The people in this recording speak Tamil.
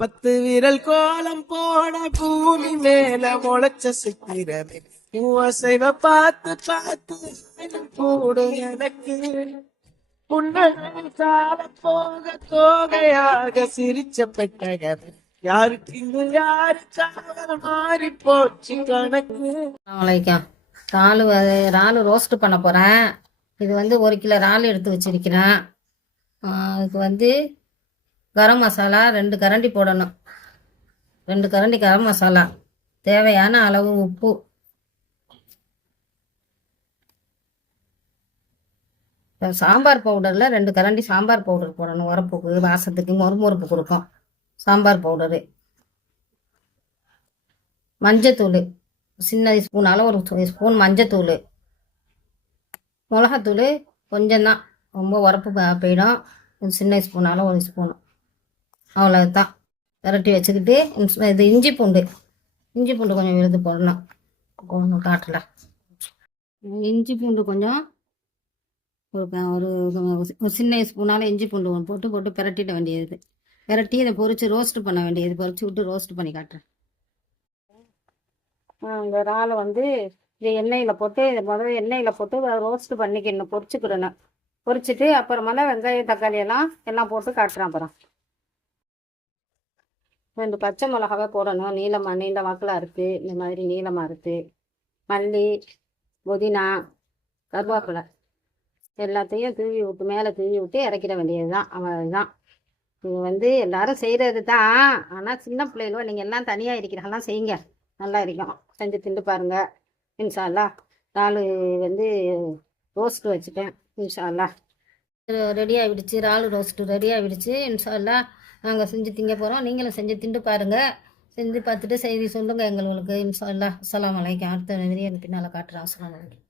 10 விரல் கோலம் போட பூமி மேல முளைச்ச சித்திரமே அசைவ பார்த்து பார்த்து கூடும் எனக்கு புன்னகால போக தோகையாக சிரிச்ச பெட்டகமே யாருக்கு இங்கு யாருக்காக மாறி போச்சு கணக்கு. இறாலு ரோஸ்ட் பண்ண போகிறேன். இது வந்து 1 கிலோ இறால் எடுத்து வச்சிருக்கிறேன். அதுக்கு வந்து கரம் மசாலா 2 கரண்டி போடணும். 2 கரண்டி கரம் மசாலா, தேவையான அளவு உப்பு, சாம்பார் பவுடரில் 2 கரண்டி சாம்பார் பவுடர் போடணும். உரப்புக்கு வாசத்துக்கு மொறுமொறுப்பு கொடுக்கும் சாம்பார் பவுடரு. மஞ்சத்தூள் சின்ன ஸ்பூனால் ஒரு ஸ்பூன் மஞ்சத்தூள், மிளகாத்தூள் கொஞ்சம்தான், ரொம்ப உரப்பு போயிடும். சின்ன ஸ்பூனால் 1 ஸ்பூன், அவ்வளோதான். விரட்டி வச்சுக்கிட்டு இது இஞ்சி பூண்டு கொஞ்சம் விழுது போடணும். ஒன்றும் காட்டல. இஞ்சி பூண்டு கொஞ்சம் ஒரு சின்ன ஸ்பூனால் இஞ்சி பூண்டு போட்டு பிரட்டிட வேண்டியது. பிரட்டி இதை பொரித்து ரோஸ்ட் பண்ண வேண்டியது. பொரிச்சு விட்டு ரோஸ்ட் பண்ணி காட்டுறேன். இந்த இறாலை வந்து இது எண்ணெயில் போட்டு முதல்ல எண்ணெயில் போட்டு ரோஸ்ட் பண்ணிக்கணும். பொரிச்சுக்கிடணும். பொரிச்சிட்டு அப்புறமால வெங்காயம் தக்காளி எல்லாம் போட்டு காட்டுறேன். அப்புறம் 2 பச்சை மிளகாவே போடணும். நீண்ட வாக்கில் இருக்குது. இந்த மாதிரி நீளமாக இருக்குது. மல்லி, புதினா, கருவேப்பிலை எல்லாத்தையும் மேலே தூவி விட்டு இறக்கிட வேண்டியது தான். அவ்வளோதான். இது வந்து எல்லாரும் செய்கிறது தான். ஆனால் சின்ன பிள்ளைகளோ நீங்கள் எல்லாம் தனியாக இருக்கிறதெல்லாம் செய்யுங்க, நல்லா இருக்கும். செஞ்சு திண்டு பாருங்கள். இன்ஷா அல்லாஹ். இறால் வந்து ரோஸ்ட்டு வச்சுட்டேன். இன்ஷா அல்லாஹ் ரெடி ஆகிடுச்சு. இறால் ரோஸ்ட்டு ரெடி ஆகிடுச்சு. இன்ஷா அல்லாஹ் நாங்கள் செஞ்சு திங்க போகிறோம். நீங்களும் செஞ்சு திண்டு பாருங்கள். செஞ்சு பார்த்துட்டு செய்தி சொல்லுங்கள் எங்களுக்கு. இன்ஷா அல்லாஹ். அஸ்ஸலாமு அலைக்கும். அடுத்த வீடியோ பின்னால் காட்டுறேன். அஸ்ஸலாமு அலைக்கும்.